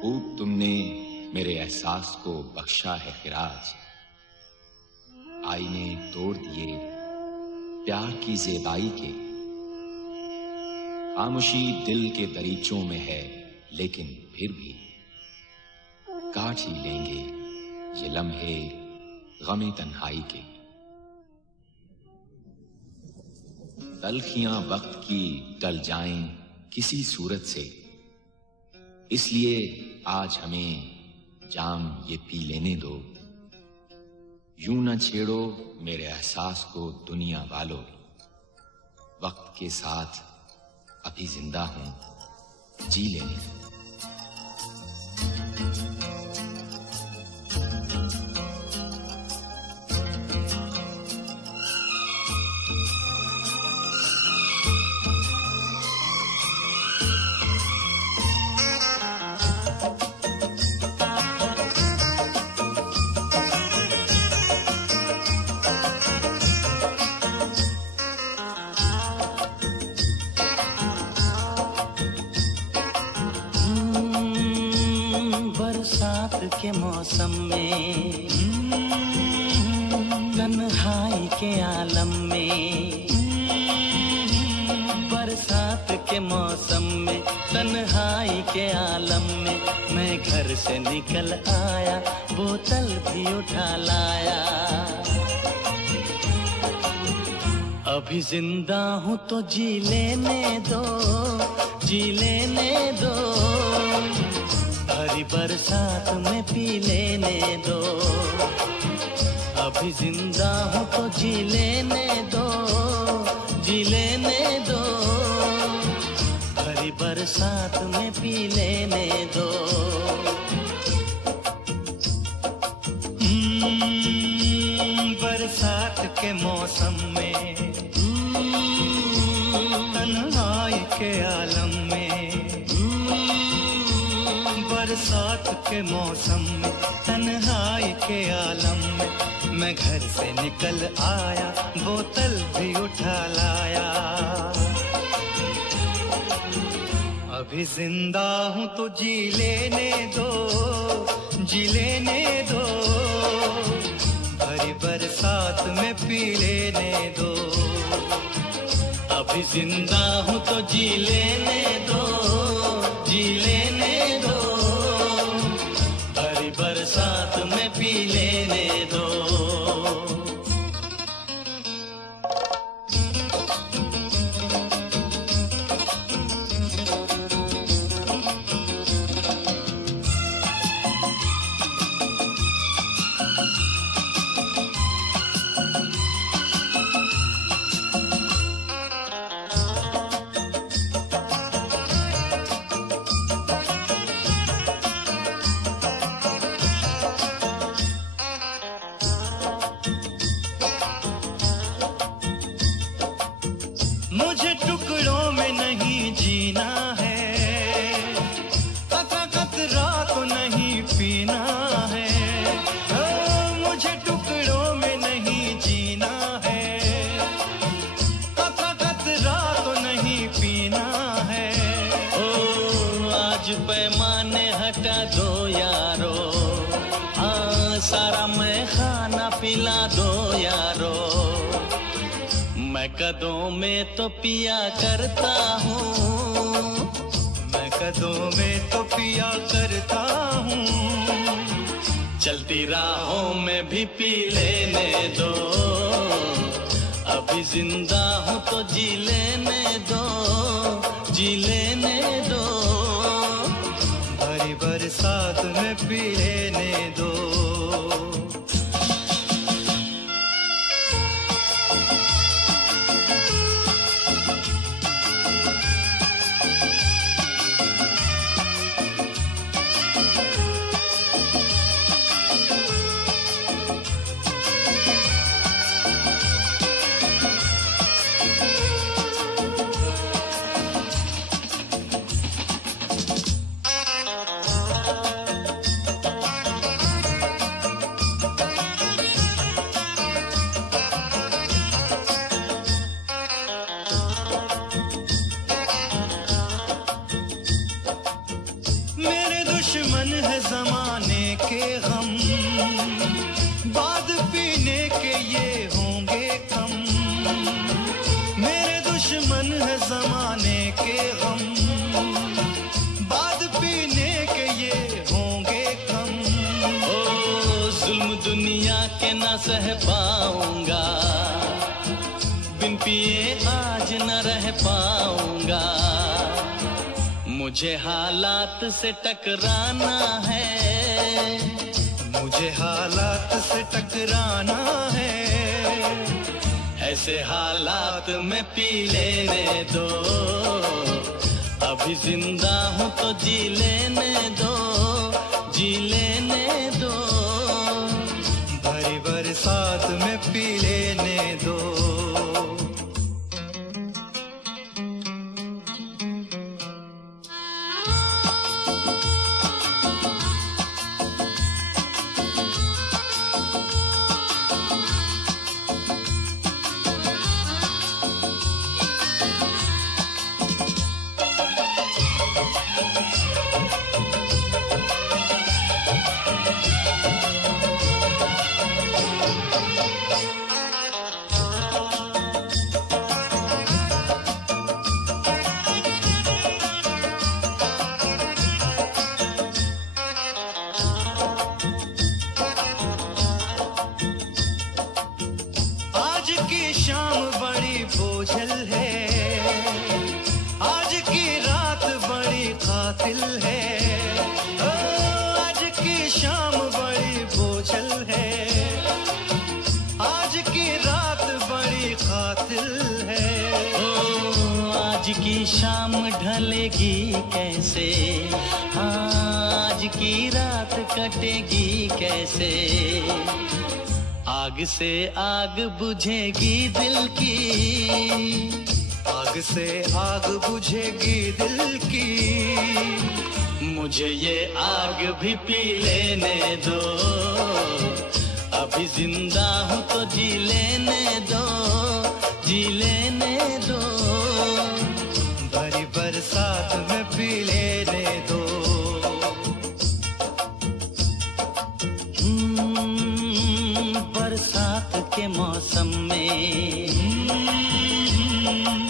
खूब तुमने मेरे एहसास को बख्शा है खिराज। आईने तोड़ दिए प्यार की ज़ेबाई के। खामोशी दिल के दरीचों में है, लेकिन फिर भी काट ही लेंगे ये लम्हे गमे तन्हाई के। तलखियां वक्त की टल जाएं किसी सूरत से, इसलिए आज हमें जाम ये पी लेने दो। यूं न छेड़ो मेरे एहसास को दुनिया वालों, वक्त के साथ अभी जिंदा हूं, जी लेने दो। के मौसम में, तन्हाई के आलम में, बरसात के मौसम में, तन्हाई के आलम में, मैं घर से निकल आया, बोतल भी उठा लाया। अभी जिंदा हूँ तो जी लेने दो, जी लेने दो, भरी बरसात में पी लेने दो। अभी जिंदा हूँ तो जी लेने दो, जी लेने दो, भरी बरसात में पी लेने दो। बरसात के मौसम में, तन्हाई के आलम में, बरसात के मौसम में, तन्हाई के आलम में, मैं घर से निकल आया, बोतल भी उठा लाया। अभी जिंदा हूँ तो जी लेने दो, जी लेने दो, भरी बरसात में पी लेने दो। अभी जिंदा हूँ तो जी लेने दो, जी लेने दो, भरी बरसात में पी लेने दो। मुझे टुकड़ों में नहीं जीना है, कतरा तो नहीं पीना है। मुझे टुकड़ों में नहीं जीना है, कतरा तो नहीं पीना है। ओ आज पैमाने हटा दो यारो, हाँ सारा मैं खाना पिला दो यारो। मैं कदों में तो पिया करता हूँ, मैं कदों में तो पिया करता हूँ। चलती राहों में भी पी लेने दो, अभी जिंदा हूँ तो जी लेने दो, जी लेने दो, भरी बरसात में पी लेने दो। के न सह पाऊंगा, बिन पिए आज न रह पाऊंगा। मुझे हालात से टकराना है, मुझे हालात से टकराना है। ऐसे हालात में पी लेने दो, अभी जिंदा हूँ तो जी लेने दो, जी लेने दो। भरी बरसात में पी लेने दो। शाम ढलेगी कैसे, आज की रात कटेगी कैसे। आग से आग बुझेगी दिल की, आग से आग बुझेगी दिल की। मुझे ये आग भी पी लेने दो, अभी जिंदा हूँ तो जी लेने दो, जी लेने दो। भरी बरसात में पी लेने दो। बरसात के मौसम में,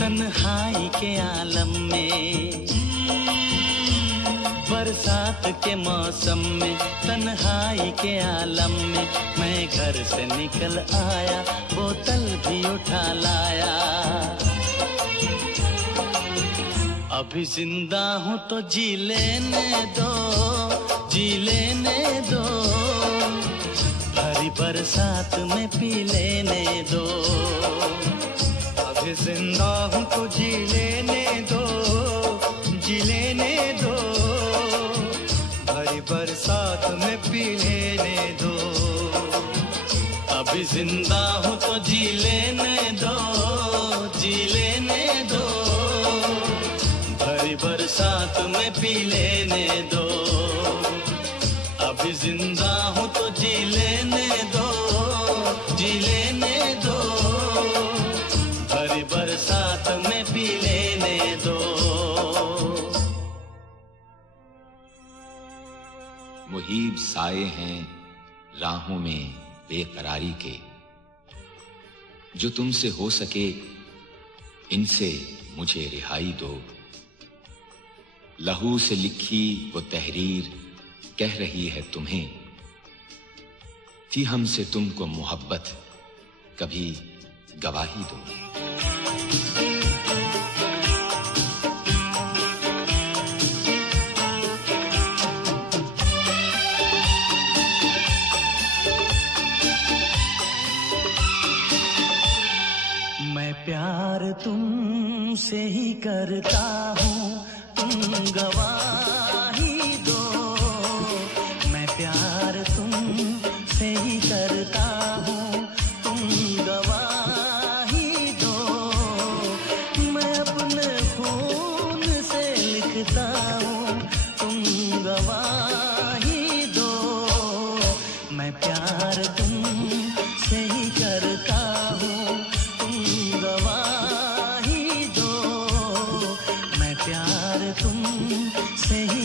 तन्हाई के आलम में। बरसात के मौसम में, तन्हाई के आलम में। मैं घर से निकल आया, बोतल भी उठा लाया। अभी जिंदा हूँ तो जी लेने दो, जी लेने दो। भरी बरसात में पी लेने दो। अभी जिंदा हूँ तो जी लेने दो, जी लेने दो। भरी बरसात में पी लेने दो। अभी जिंदा हूँ तो जी लेने दो, जी लेने दो। भरी बरसात में पी लेने दो। अभी जिंदा हूँ तो जी लेने दो, जी लेने दो। भरी बरसात में पी लेने दो। मुहीब साए हैं राहों में बेकरारी के, जो तुमसे हो सके इनसे मुझे रिहाई दो। लहू से लिखी वो तहरीर कह रही है तुम्हें, थी हमसे तुमको मोहब्बत कभी गवाही दो। मैं प्यार तुमसे ही करता हूँ, तुम गवाही दो। मैं प्यार तुमसे ही करता हूँ, तुम गवाही दो। मैं अपने खून से लिखता हूँ, तुम गवाही दो। मैं प्यार तुमसे ही करता हूँ, तुम गवाही दो। मैं प्यार तुमसे ही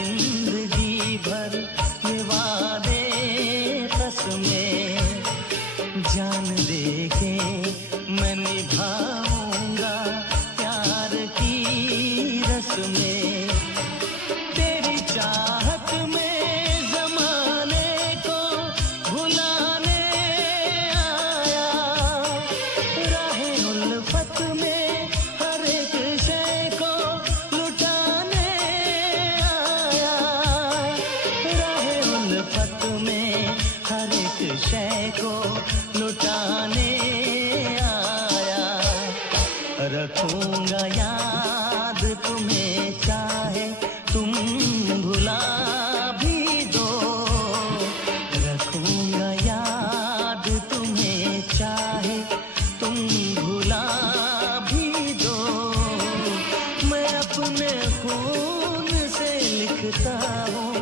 जिंदगी भर निभाने कसमें, जान दे के मैं निभाऊंगा प्यार की रस्में। तेरी चाहत में जमाने को भुलाने आया, राहे उल्फत में हर एक शय को लुटाने आया, राहे उल्फत में हर एक शय को लुटाने आया। रखूंगा याद तुम्हें चाहे तुम भुला भी दो, रखूंगा याद तुम्हें चाहे तुम भुला भी दो। मैं अपने खून से लिखता हूँ,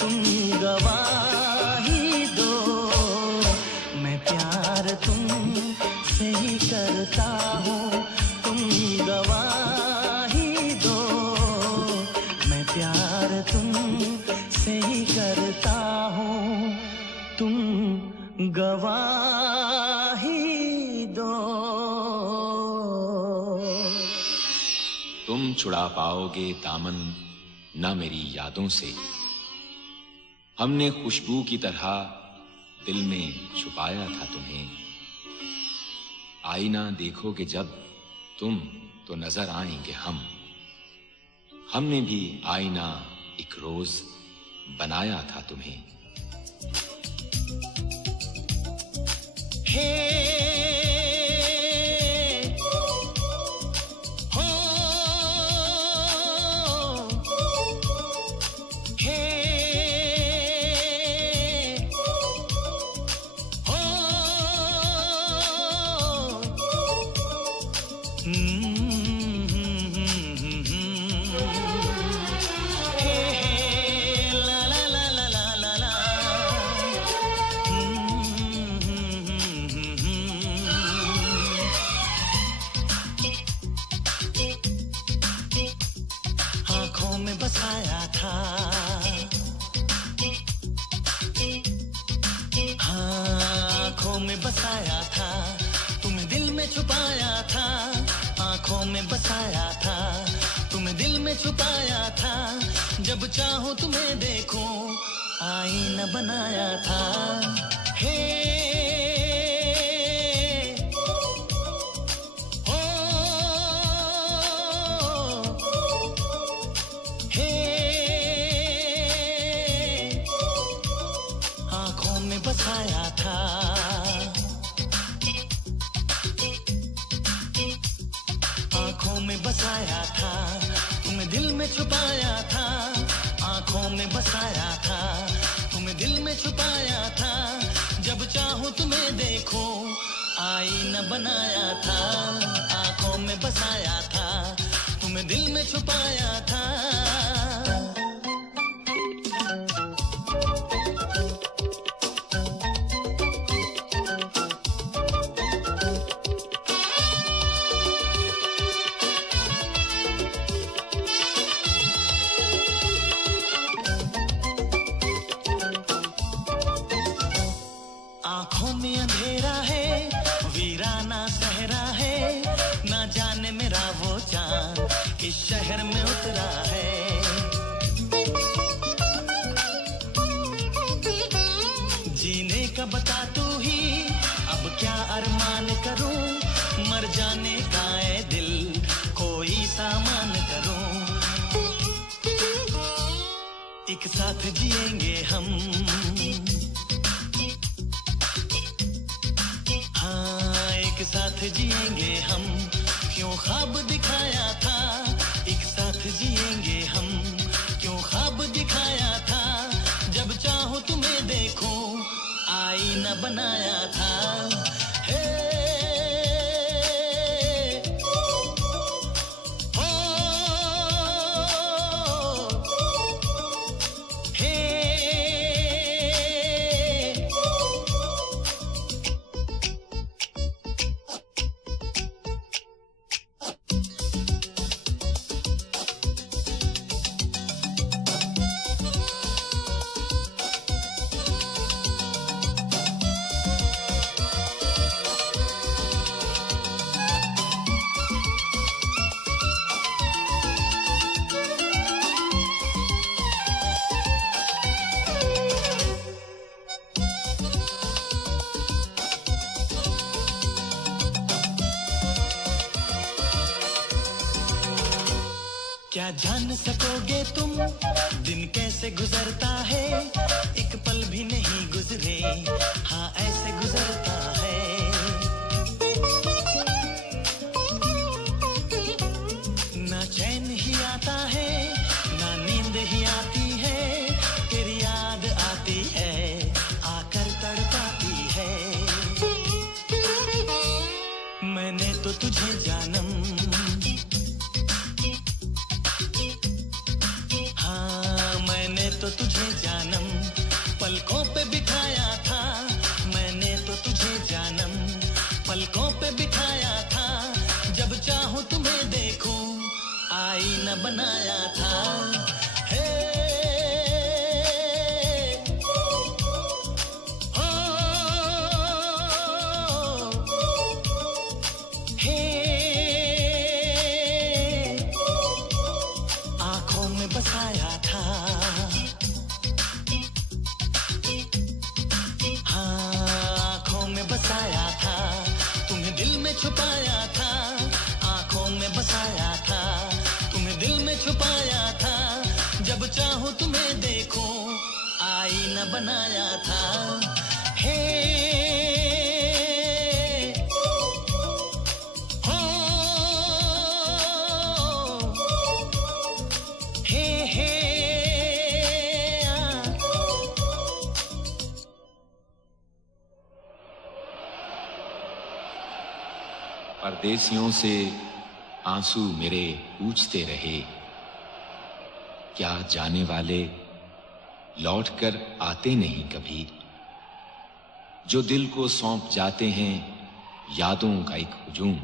तुम गवाही दो। मैं प्यार तुमसे ही करता हूँ, तुम गवाही दो। मैं प्यार तुमसे ही करता हूँ, तुम गवाही दो। तुम छुड़ा पाओगे दामन न मेरी यादों से, हमने खुशबू की तरह दिल में छुपाया था तुम्हें। आईना देखोगे जब तुम तो नजर आएंगे हम, हमने भी आईना एक रोज बनाया था तुम्हें। हे हो हे हो ला ला ला ला ला ला ला। आँखों में बसाया था, आँखों में बसाया था, तुम्हें दिल में छुपाया था। आँखों में बसाया था, तुम्हें दिल में छुपाया था। जब चाहो तुम्हें देखो, आईना बनाया था। हे हो हे आँखों में बसाया था, आँखों में बसाया था, तुम्हें दिल में छुपाया था। आँखों में बसाया था, तुम्हें दिल में छुपाया था। जब चाहो तुम्हें देखो, आईना बनाया था। आँखों में बसाया था, तुम्हें दिल में छुपाया था। आँखों में अंधेरा है, वीराना सहरा है, ना जाने मेरा वो चांद किस शहर में उतरा है। जीने का बता तू ही, अब क्या अरमान करूं, मर जाने का है दिल, कोई सामान करूं। एक साथ जिएंगे हम, एक साथ जिएंगे हम, क्यों ख्वाब दिखाया था। एक साथ जिएंगे हम, क्यों ख्वाब दिखाया था। जब चाहो तुम्हें देखो, आईना बनाया था। हे हो हे जान सकोगे तुम दिन कैसे गुजरता है, एक पल भी नहीं गुजरे, हाँ ऐसे गुजरता है। ना चैन ही आता है, ना नींद ही आती है, तेरी याद आती है, आकर तड़पाती है। मैंने तो तुझे जानम, तो तुझे जानम पलकों पे बिठाया था, मैंने तो तुझे जानम पलकों पे बिठाया था, जब चाहूं तुम्हें देखूं आईना बनाया था। हे हो हे आंखों में बसाया था, बसाया था, तुम्हें दिल में छुपाया था, आंखों में बसाया था, तुम्हें दिल में छुपाया था, जब चाहूं तुम्हें देखूं आईना बनाया था। हे हो हे परदेसियों से आंसू मेरे पूछते रहे, क्या जाने वाले लौट कर आते नहीं कभी, जो दिल को सौंप जाते हैं यादों का एक हुजूम,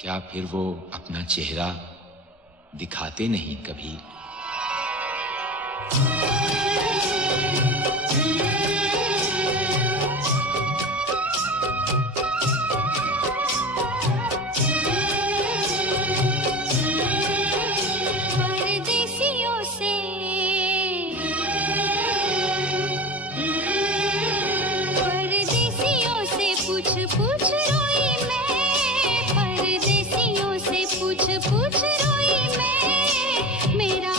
क्या फिर वो अपना चेहरा दिखाते नहीं कभी। पूछ रोई मैं, मेरा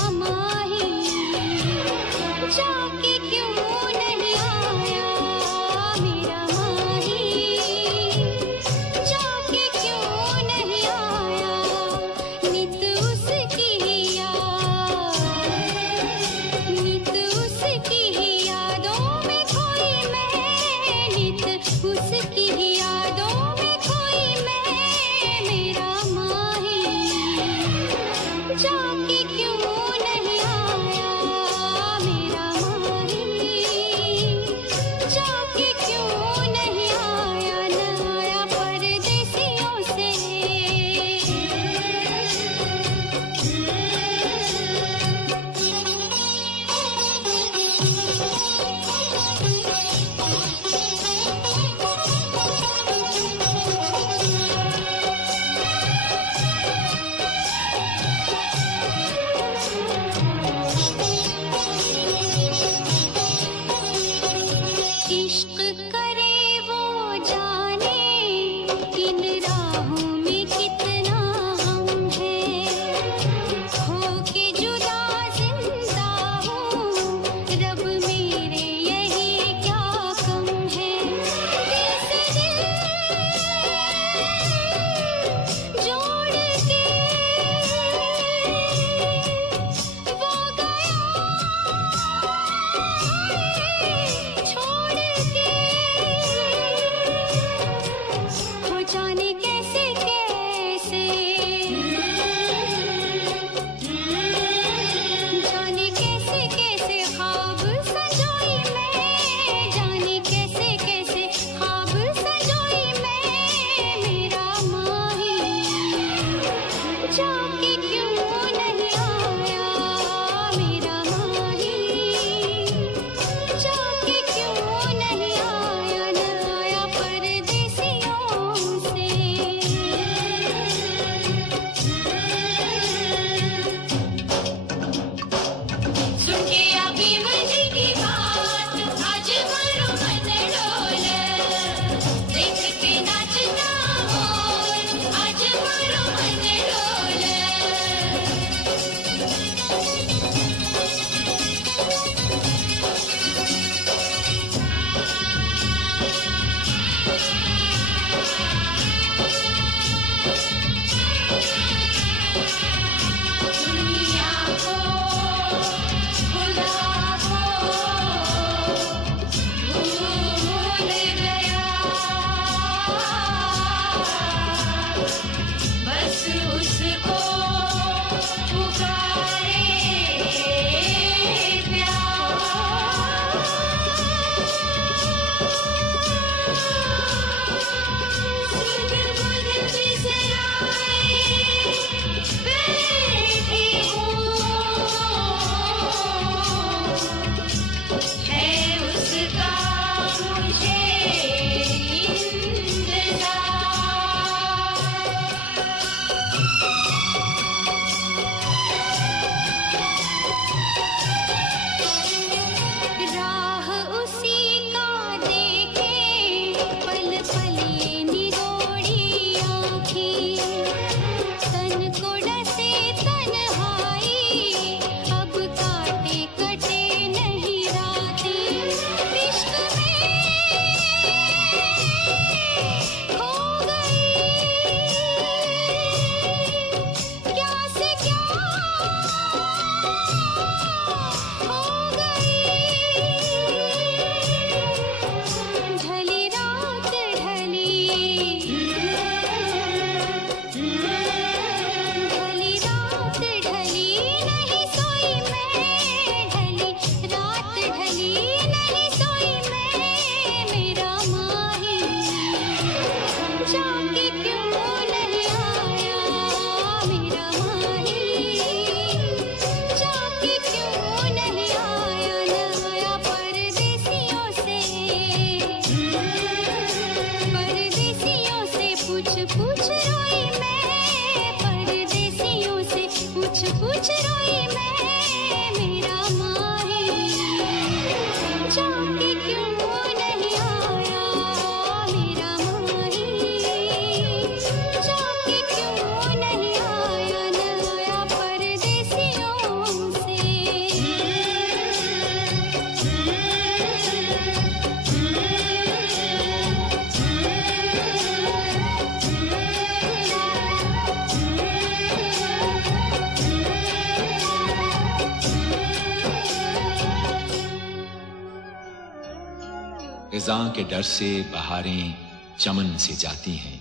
ख़िज़ां के डर से बहारें चमन से जाती हैं।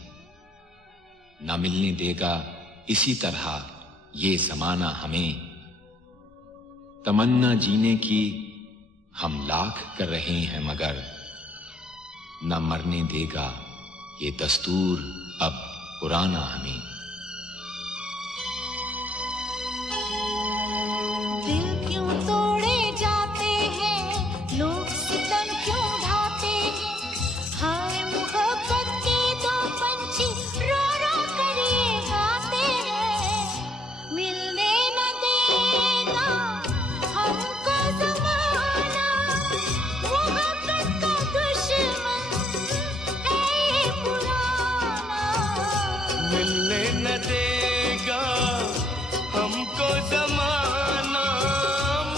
ना मिलने देगा इसी तरह ये ज़माना हमें। तमन्ना जीने की हम लाख कर रहे हैं मगर न मरने देगा ये दस्तूर अब पुराना हमें। दिल क्यों तोड़े जाते हैं, लोग सितम क्यों ढाते हैं। हाय मोहब्बत के दो पंछी रो रो कर ये गाते हैं। मिलने न देगा हमको ज़माना, मोहब्बत का दुश्मन है ये पुराना। मिलने न देगा हमको ज़माना,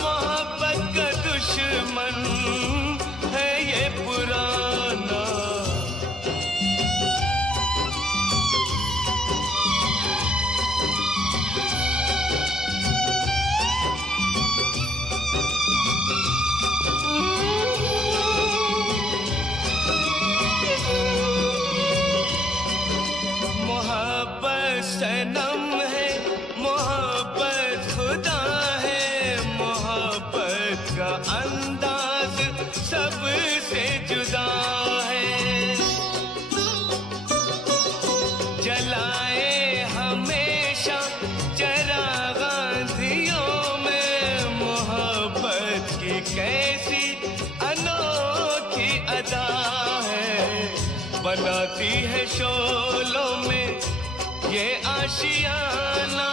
मोहब्बत का दुश्मन है ये पुराना। मोहब्बत सनम है, मोहब्बत खुदा है, मोहब्बत का अंदाज सबसे जुदा है। जलाए हमेशा चरागांधियों में, मोहब्बत की कैसी अनोखी अदा है। बनाती है शोलों में ये आशियाना,